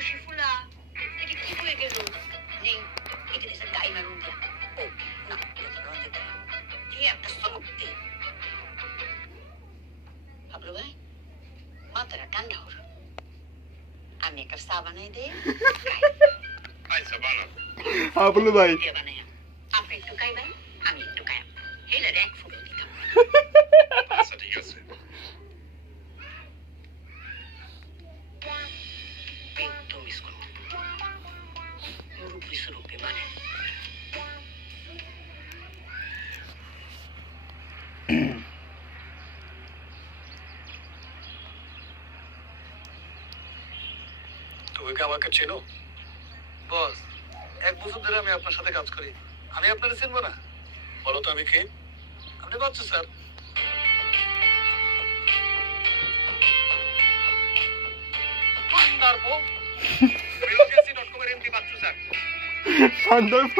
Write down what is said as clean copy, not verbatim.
মানুষই ফুলা এটা কি হয়ে গেল নেই এটা এসে গাই মারুন দিয়া ও না এটা রঞ্জিত কি একটা শক্তি হাবলু ভাই মাথাটা ঠান্ডা হল আমি একটা চা বানাই দিই আচ্ছা বানাও হাবলু ভাই বানাই আপনি একটু খাইবেন আমি একটু খাই হেলে এক ফুটো দিতাম আচ্ছা ঠিক আছে একটু মিস করবো মুরুব্বি সুরুব্বি মানে তুমি কি আমাকে চেনো বস 1 বছর ধরে আমি আপনার সাথে কাজ করি আমি আপনাকে চিনবো না বলো তো আমি কে আপনি বাচ্চু স্যার Wonderful. Relogency.com এর এমডি বাচ্চু স্যার সন্দর্ভ